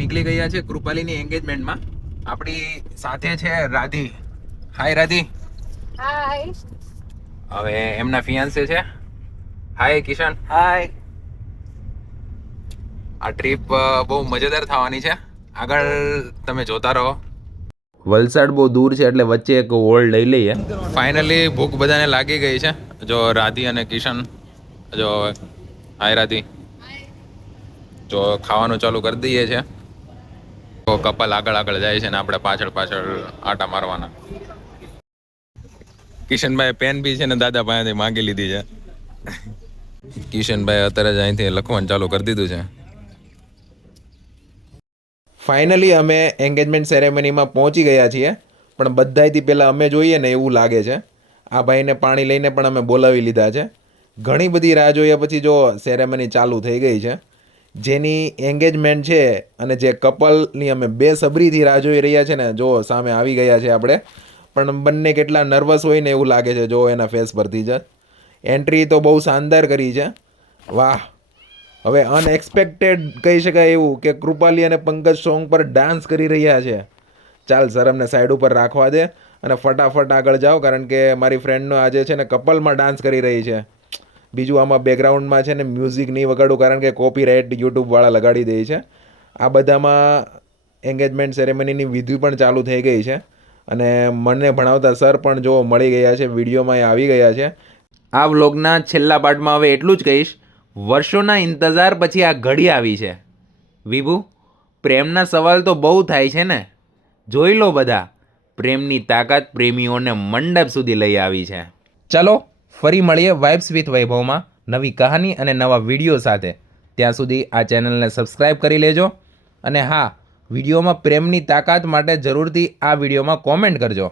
નીકળી ગયા છે કૃપાલીની એન્ગેજમેન્ટમાં. આપણી સાથે છે રાધી. હાય રાધી. હાય. હવે એમના ફિયાન્સે છે. હાય કિશન. હાય. આ ટ્રીપ બહુ મજેદાર થવાની છે. આગળ તમે જોતા રહો. વલસાડ બહુ દૂર છે એટલે વચ્ચે એક હોલ્ડ લઈ લઈએ. ફાઇનલી ભૂખ બધાને લાગી ગઈ છે. જો રાધી અને કિશન જો. હાય રાધી. જો ખાવાનું ચાલુ કરી દઈએ છે. તો કપલ આગળ આગળ જાય છે ને આપણે પાછળ પાછળ આટા મારવાના. કિશનભાઈ પેન બી છે ને દાદા પાસેથી માંગી લીધી છે. કિશનભાઈ અત્યારે જ અહીંથી લખવાનું ચાલુ કરી દીધું છે. ફાઇનલી અમે એન્ગેજમેન્ટ સેરેમનીમાં પહોંચી ગયા છીએ, પણ બધાયથી પહેલાં અમે જોઈએ ને એવું લાગે છે. આ ભાઈને પાણી લઈને પણ અમે બોલાવી લીધા છે. ઘણી બધી રાહ જોયા પછી જો સેરેમની ચાલુ થઈ ગઈ છે. જેની એન્ગેજમેન્ટ છે અને જે કપલની અમે બેસબરીથી રાહ જોઈ રહ્યા છે ને, જો સામે આવી ગયા છે આપણે. પણ બંને કેટલા નર્વસ હોય ને એવું લાગે છે જો એના ફેસ પરથી જ. એન્ટ્રી તો બહુ શાનદાર કરી છે. વાહ. હવે અનએક્સપેક્ટેડ કહી શકાય એવું કે કૃપાલી અને પંકજ સોંગ પર ડાન્સ કરી રહ્યા છે. ચાલ શરમને સાઈડ ઉપર રાખવા દે અને ફટાફટ આગળ જાઓ, કારણ કે મારી ફ્રેન્ડનો આજે છે ને કપલમાં ડાન્સ કરી રહી છે. બીજું આમાં બેકગ્રાઉન્ડમાં છે ને મ્યુઝિક નહીં વગાડું, કારણ કે કોપીરાઇટ યુટ્યુબવાળા લગાડી દે છે. આ બધામાં એન્ગેજમેન્ટ સેરેમનીની વિધિ પણ ચાલુ થઈ ગઈ છે અને મને ભણાવતા સર પણ જો મળી ગયા છે, વિડીયોમાં એ આવી ગયા છે. આ વ્લોગના છેલ્લા પાર્ટમાં હવે એટલું જ કહીશ, વર્ષોના ઇંતજાર પછી આ ઘડી આવી છે. વિભુ, પ્રેમના સવાલ તો બહુ થાય છે ને, જોઈ લો બધા. પ્રેમની તાકાત પ્રેમીઓને મંડપ સુધી લઈ આવી છે. ચાલો ફરી મળીએ વાઇબ્સ વિથ વૈભવમાં નવી કહાની અને નવા વિડીયો સાથે. ત્યાં સુધી આ ચેનલને સબસ્ક્રાઈબ કરી લેજો અને હા, વિડીયોમાં પ્રેમની તાકાત માટે જરૂરથી આ વિડીયોમાં કોમેન્ટ કરજો.